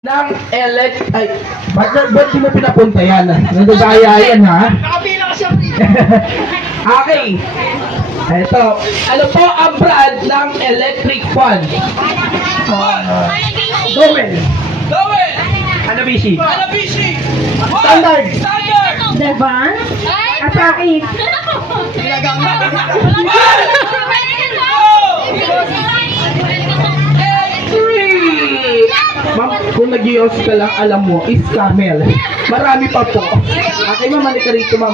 ng ay, ba't di mo pinapunta yan? Nagagaya yan, ha? Nakapila ka siya. Okay. Ito, ano po ang brand ng electric fan? Gowel. Gawin! Hanabishi. Hanabishi! Standard. Standard! Devan? Atake. Three. Ma'am, kung nag-ios ka lang, alam mo, is camel. Marami pa po. Okay, ma'am, halika rito, ma'am.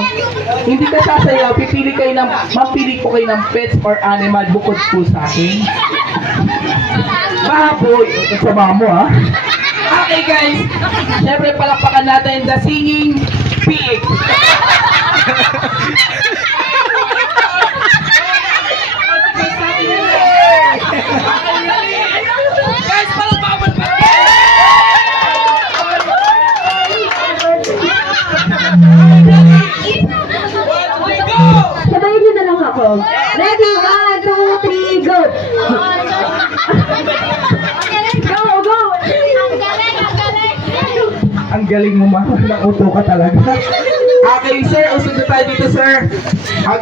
Hindi ka sasayaw, mapili po kayo ng pets or animal bukod po sa akin. Baboy. Kasama mo, ha? Okay, guys. Siyempre, palakpakan natin the singing pig. Guys, parang babad pa! Go! Sabayin niyo na lang ako. Ready? 1, 2, 3, go! Go, go! Ang galing mo, ma'am. Nauto ka talaga. Okay, sir. Usog na tayo dito, sir.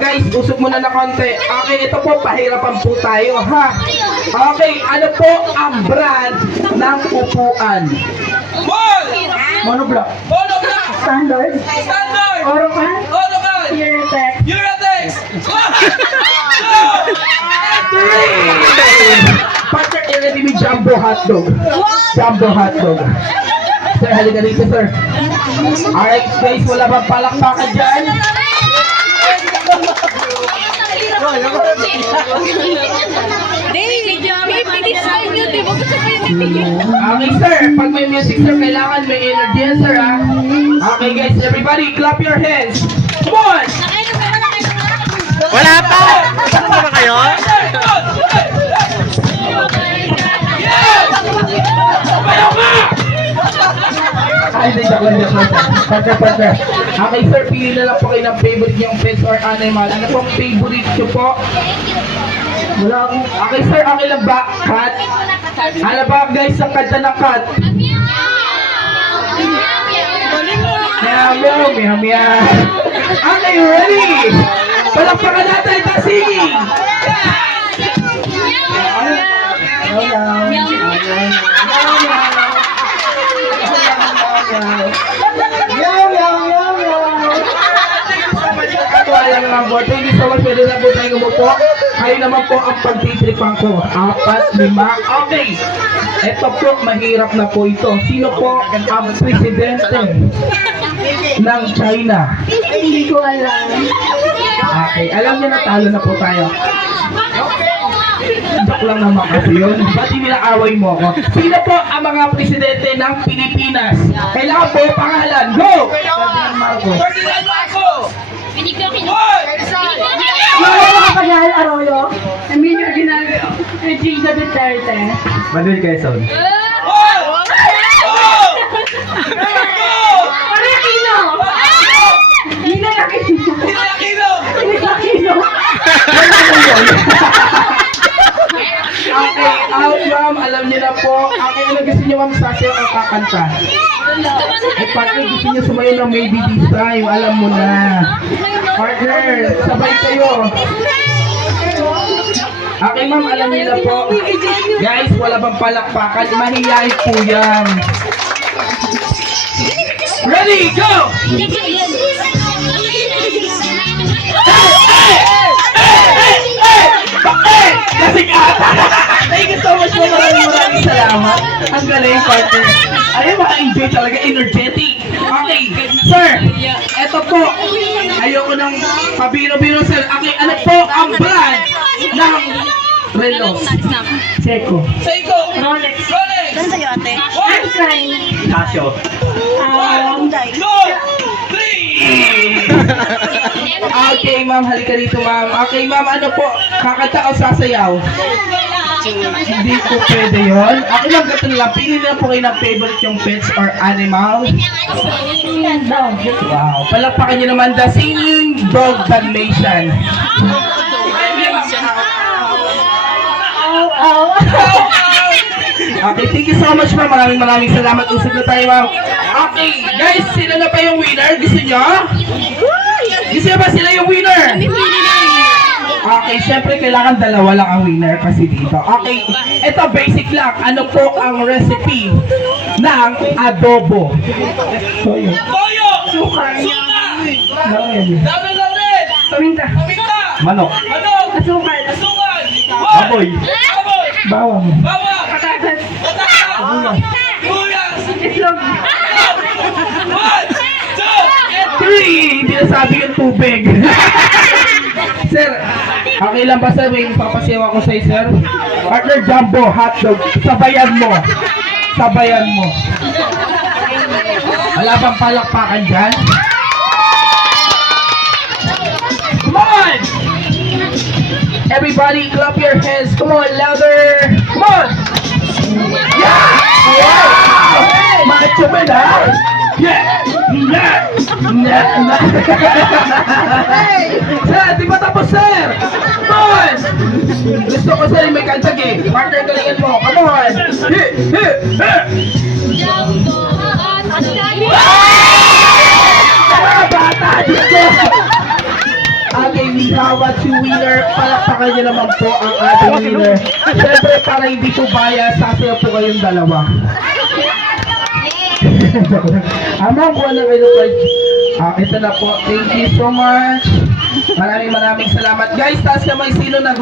Guys, usog muna na konti. Okay, ito po, pahirapan po tayo, ha? Okay, ano po ang brand ng upuan? Ball! Monoblock. Monoblock! Standard. Standard! Orocan. Orocan! Eurotex. Eurotex! Partner, i-ready mo jumbo hotdog. Jumbo hotdog. Sir, halika dito, sir. Alright, guys, wala bang palakpakan dyan? Okay, sir. Pag may music, sir, kailangan may energy yan, sir, ha? Okay, guys, everybody, clap your hands. Come on! Wala pa! Saan ba kayo? Ayaw ka! Ay, hindi, joke lang, sir. Partner. Okay, sir, pili na lang po kayo ng favorite niyong pets or animal. Ano pong favorite niyo po? Wala akong... Okay, sir, okay lang ba? Cat? Ano ba, guys, ang kanta ng cat? Meow, meow. Okay, ready? Palakpakan natin the singing! Wala naman po. Thank you so much. Pwede na po tayo umupo. Kayo naman po ang pagtitripan ko. 4, 5. Okay. Ito po, mahirap na po ito. Sino po ang presidente ng China? Hindi ko alam. Okay. Alam niyo na, talo na po tayo. Joke lang naman kasi yun. Ba't inilaaway mo ako? Sino po ang mga presidente ng Pilipinas? Kailangan po pangalan. Go! Ferdinand Marcos. Ferdinand Marcos! Mario Capagal Arroyo. Emilio Aguinaldo. Regina Duterte. Manuel Quezon. Marikino. Nina Aquino. Nina Aquino. Okay, out ma'am, alam niyo na po. Okay, ano gusto niyo ma'am, sasayaw o kakanta? Eh, partner, gusto niyo sumayo ng maybe this time, alam mo na. Partner, sabay kayo. Okay ma'am, alam niyo na po. Guys, wala bang palakpakan, mahihayin po yan. Ready, go! Kasing ata! Thank you so much po, maraming salamat. Ang galing, partner. Ayun, ma-enjoy talaga, energetic. Okay, sir, eto po. Ayoko ng pabiro-biro, sir. Okay, ano po ang brand ng relo? Seiko. Seiko! Rolex. Rolex! Einstein. Casio. Hyundai. 2, 3! Okay, ma'am, halika dito, ma'am. Okay, ma'am, ano po? Kakanta o sasayaw? Hindi po pwede yun. Okay lang, gato lang. Pili na po kayo ng favorite yung pets or animal. Wow. Palakpakan nyo naman the singing dog Dalmatian. Oh. Okay, thank you so much ma'am. Maraming salamat. Usap na tayo ma'am. Okay, guys, sila na pa yung winner? Gusto nyo? Gusto nyo ba sila yung winner? Okay, syempre kailangan dalawa lang ang winner kasi dito. Okay, ito basic lang. Ano po ang recipe ng adobo? Toyo. Toyo! Suka. Suka! Laurel. Laurel! Paminta. Paminta! Manok. Manok! Asukal. Asukal! Baboy. Baboy! Bawang. Bawang! Patatas. Patatas! Sibuyas! Itlog. 1, 2, 3! Hindi na sabi yung tubig. Sir, okay lang ba sir? May papasiyaw ako sa'yo sir. Partner Jumbo, hotdog. Sabayan mo. Sabayan mo. Wala bang palakpakan dyan? Come on! Everybody, clap your hands. Come on, louder. Come on! Yeah! Yeah! Macho man, ha? Yeah! Yeah! Yeah! Sir, di ba tapos, sir? Come on! Gusto ko, sir, may kantag eh. Partner, galingan mo. Come on! Hit! Hit! Hit! Tara, bata! Diyos ko! Okay, we have a two winner. Palakpakan niyo naman po ang ating winner. Siyempre, para hindi po bias, sasayaw po kayong dalawa. Amang buwan na kayo guys. Ito na po. Thank you so much. Maraming salamat. Guys, taas kamay sino nag